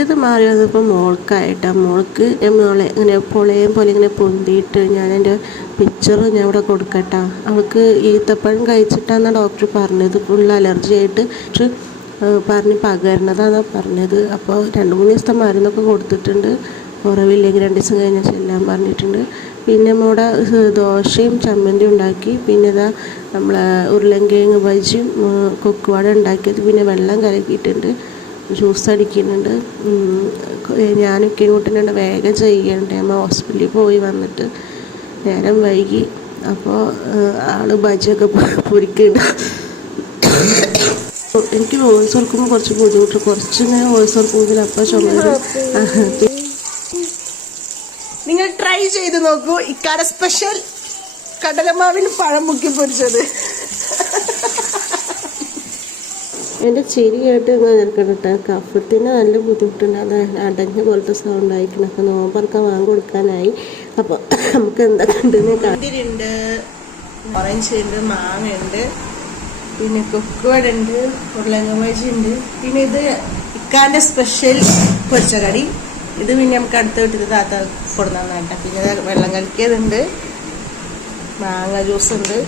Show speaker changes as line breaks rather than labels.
എന്റെത് മാറി വന്നപ്പോൾ മോൾക്കായിട്ട്. മോൾക്ക് മോളെ ഇങ്ങനെ പൊളയും പോലെ ഇങ്ങനെ പൊന്തിയിട്ട് ഞാൻ എന്റെ പിക്ചർ ഞാൻ ഇവിടെ കൊടുക്കട്ടെ. അവൾക്ക് ഈത്തപ്പഴം കഴിച്ചിട്ടാണ് ഡോക്ടർ പറഞ്ഞത്. ഫുൾ അലർജി ആയിട്ട് പറഞ്ഞ് പകരുന്നതാണെന്നാണ് പറഞ്ഞത്. അപ്പോൾ രണ്ട് മൂന്ന് ദിവസത്തെ മരുന്നൊക്കെ കൊടുത്തിട്ടുണ്ട്. കുറവില്ലെങ്കിൽ രണ്ട് ദിവസം കഴിഞ്ഞാൽ ചെല്ലാൻ പറഞ്ഞിട്ടുണ്ട്. പിന്നെ മോടെ ദോശയും ചമ്മന്തി ഉണ്ടാക്കി. പിന്നെ ഇതാ നമ്മളെ ഉരുളൻകിഴങ്ങ് ബജിയും കൊക്കുവാട ഉണ്ടാക്കിയത്. പിന്നെ വെള്ളം കലക്കിയിട്ടുണ്ട്. ജ്യൂസ് അടിക്കുന്നുണ്ട് ഞാനൊക്കെ കൂട്ടുന്നുണ്ട് വേഗം ചെയ്യണ്ടേ അമ്മ ഹോസ്പിറ്റലിൽ പോയി വന്നിട്ട് നേരം വൈകി. അപ്പോൾ ആൾ ബജിയൊക്കെ പൊരിക്കുന്നുണ്ട്. എനിക്ക് വോയിസ് ഓർക്കുമ്പോൾ കുറച്ച് ബുദ്ധിമുട്ട്. കുറച്ച് ഇങ്ങനെ വോയിസ് ഓർക്കുമ്പോൾ അപ്പം ചുമ
നിങ്ങൾ ട്രൈ ചെയ്ത് നോക്കൂ. ഇക്കാടെ സ്പെഷ്യൽ കടലമാവിന് പഴം മുക്കി പൊരിച്ചത്.
എന്റെ ചിരി കേട്ട് ഇങ്ങനെ നിൽക്കണം കഫത്തിന് നല്ല ബുദ്ധിമുട്ടുണ്ട്. അത് അടഞ്ഞ പോലത്തെ സൗണ്ട് ആയിരിക്കണം. അപ്പം നോമ്പറക്കാൻ വാങ്ങി കൊടുക്കാനായി. അപ്പോൾ നമുക്ക് എന്താ ഉണ്ടെന്ന് കാണാം.
ഓറഞ്ച് ഉണ്ട് മാങ്ങ ഉണ്ട് പിന്നെ കൊക്കുവട ഉണ്ട് ഉരുളങ്കമജി ഉണ്ട്. പിന്നെ ഇത് ഇക്കാന്റെ സ്പെഷ്യൽ പൊരിച്ചകടി. ഇത് പിന്നെ നമുക്ക് അടുത്ത വീട്ടിൽ താത്ത കൊടുന്നാട്ടാ പിന്നെ വെള്ളം കലക്കിയതുണ്ട്. മാങ്ങ ജ്യൂസ് ഉണ്ട്.